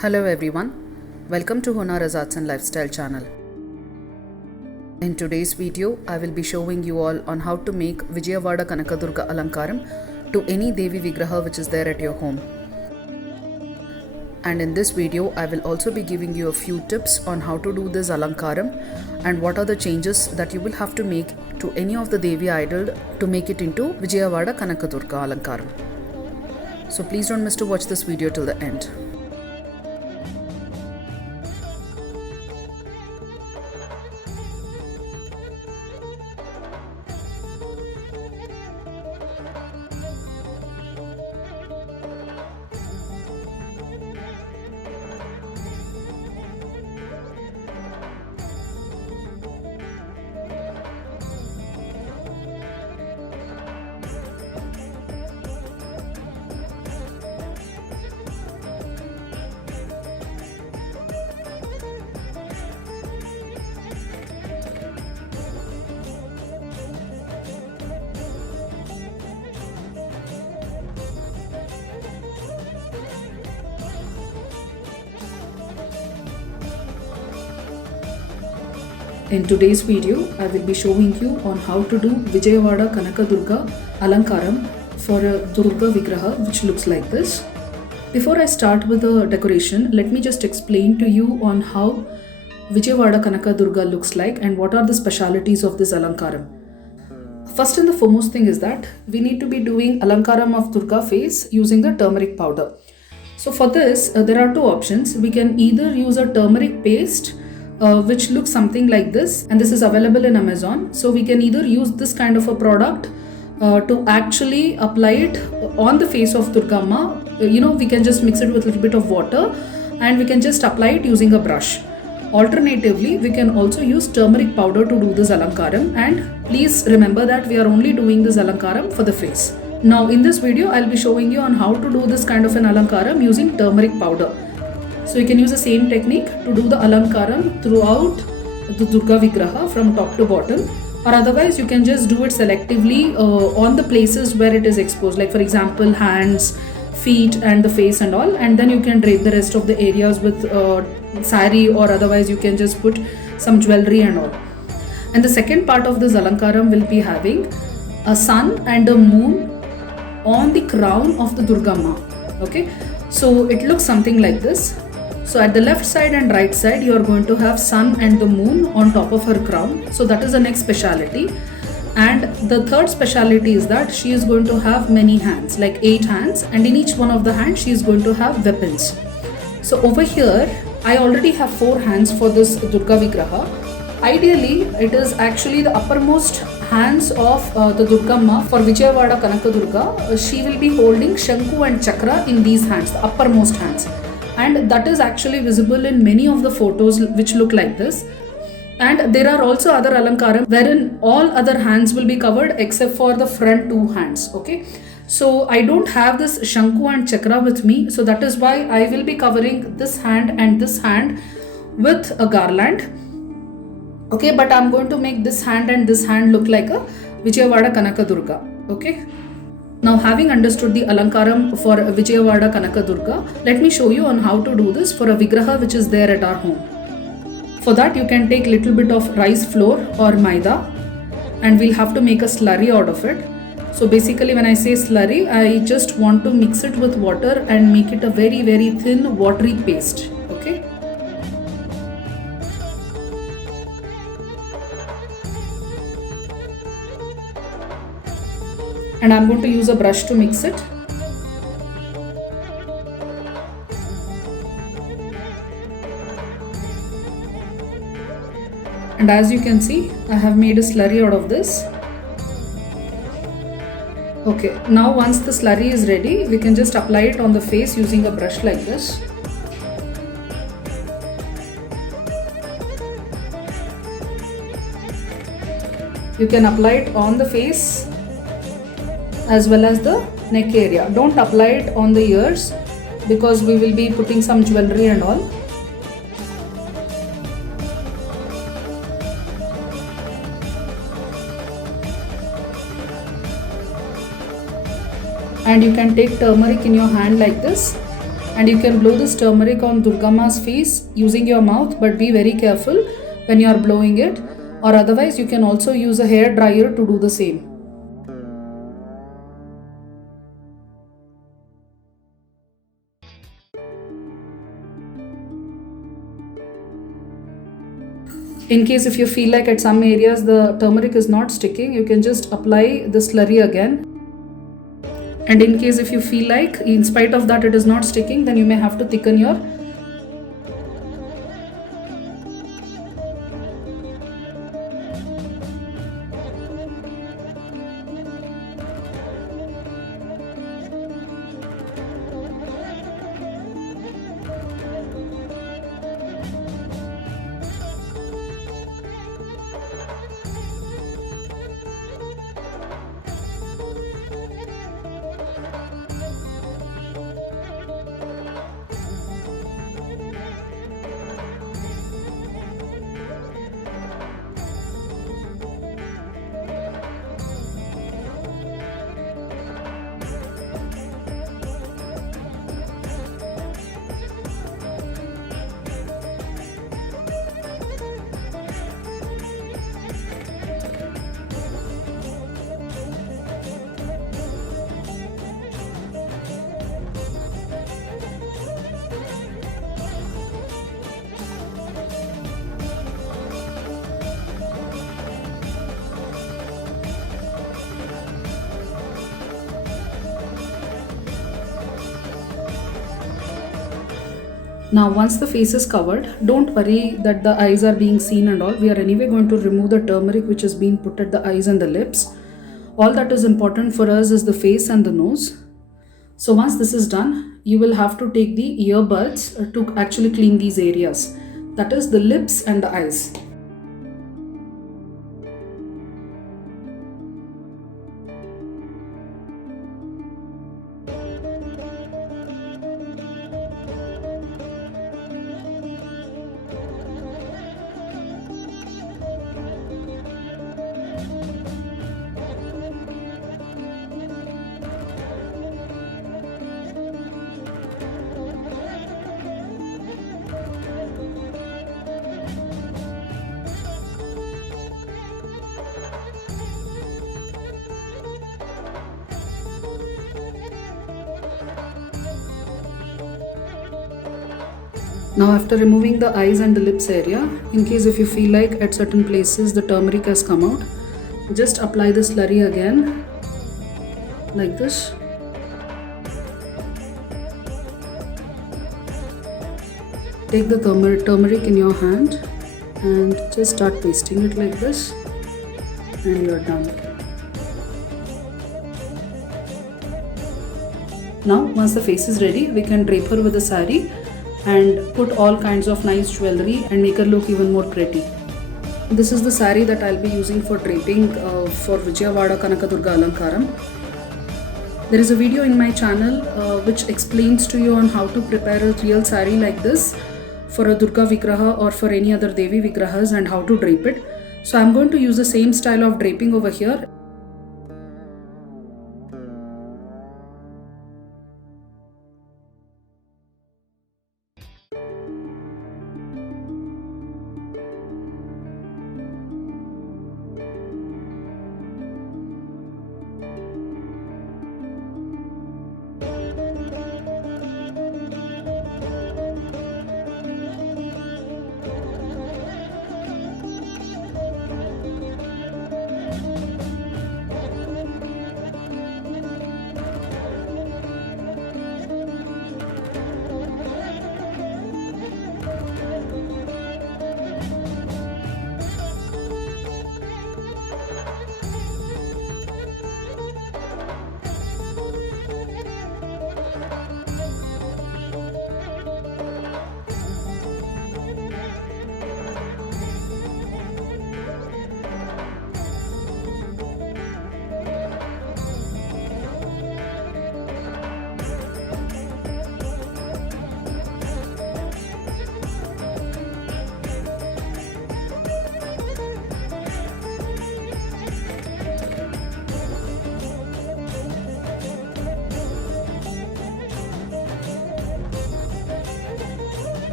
Hello everyone, welcome to Honara's Arts and Lifestyle channel. In today's video, I will be showing you all on how to make Vijayawada Kanakadurga Alankaram to any Devi Vigraha which is there at your home. And in this video, I will also be giving you a few tips on how to do this Alankaram and what are the changes that you will have to make to any of the Devi idol to make it into Vijayawada Kanakadurga Alankaram. So please don't miss to watch this video till the end. In today's video, I will be showing you on how to do Vijayawada Kanakadurga Alankaram for a Durga Vigraha which looks like this. Before I start with the decoration, let me just explain to you on how Vijayawada Kanakadurga looks like and what are the specialities of this Alankaram. First and the foremost thing is that we need to be doing Alankaram of Durga face using the turmeric powder. So for this, there are two options. We can either use a turmeric paste which looks something like this, and this is available in Amazon. So we can either use this kind of a product to actually apply it on the face of Durga Amma. We can just mix it with a little bit of water and we can just apply it using a brush. Alternatively, we can also use turmeric powder to do this Alankaram, and please remember that we are only doing this Alankaram for the face. Now in this video, I'll be showing you on how to do this kind of an Alankaram using turmeric powder. So you can use the same technique to do the Alankaram throughout the Durga Vigraha from top to bottom, or otherwise you can just do it selectively on the places where it is exposed, like for example hands, feet and the face and all, and then you can drape the rest of the areas with sari, or otherwise you can just put some jewelry and all. And the second part of this Alankaram will be having a sun and a moon on the crown of the Durga Amma. Okay, so it looks something like this. So at the left side and right side, you are going to have sun and the moon on top of her crown. So that is the next speciality. And the third speciality is that she is going to have many hands, like 8 hands, and in each one of the hands she is going to have weapons. So over here, I already have 4 hands for this Durga Vigraha. Ideally, it is actually the uppermost hands of the Durga Amma. For Vijayawada Kanakadurga, she will be holding Shanku and Chakra in these hands, the uppermost hands. And that is actually visible in many of the photos which look like this. And there are also other Alankaram wherein all other hands will be covered except for the front 2 hands. Okay, so I don't have this Shanku and Chakra with me, so that is why I will be covering this hand and this hand with a garland. Okay, but I'm going to make this hand and this hand look like a Vijayawada Kanakadurga. Okay. Now, having understood the Alankaram for Vijayawada Kanakadurga, let me show you on how to do this for a Vigraha which is there at our home. For that, you can take little bit of rice flour or maida, and we'll have to make a slurry out of it. So basically when I say slurry, I just want to mix it with water and make it a very, very thin watery paste. Okay. And I'm going to use a brush to mix it. And as you can see, I have made a slurry out of this. Okay, now once the slurry is ready, we can just apply it on the face using a brush like this. You can apply it on the face as well as the neck area. Don't apply it on the ears because we will be putting some jewelry and all. And you can take turmeric in your hand like this And you can blow this turmeric on Durgamma's face using your mouth, but be very careful when you are blowing it, or otherwise you can also use a hair dryer to do the same. In case if you feel like at some areas the turmeric is not sticking, you can just apply the slurry again. And in case if you feel like in spite of that it is not sticking, then you may have to thicken your Now once the face is covered, don't worry that the eyes are being seen and all. We are anyway going to remove the turmeric which is being put at the eyes and the lips. All that is important for us is the face and the nose. So once this is done, you will have to take the earbuds to actually clean these areas. That is the lips and the eyes. Now after removing the eyes and the lips area, in case if you feel like at certain places the turmeric has come out, just apply the slurry again like this. Take the turmeric in your hand and just start pasting it like this, and you're done. Now once the face is ready, we can drape her with a sari and put all kinds of nice jewelry and make her look even more pretty. This is the sari that I'll be using for draping for Vijayawada Kanakadurga Alankaram. There is a video in my channel which explains to you on how to prepare a real sari like this for a Durga Vigraha or for any other Devi Vigrahas and how to drape it. So I'm going to use the same style of draping over here.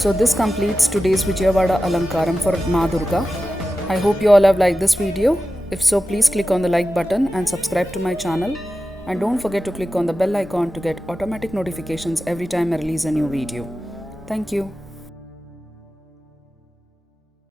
So this completes today's Vijayawada Alankaram for Ma Durga. I hope you all have liked this video. If so, please click on the like button and subscribe to my channel. And don't forget to click on the bell icon to get automatic notifications every time I release a new video. Thank you.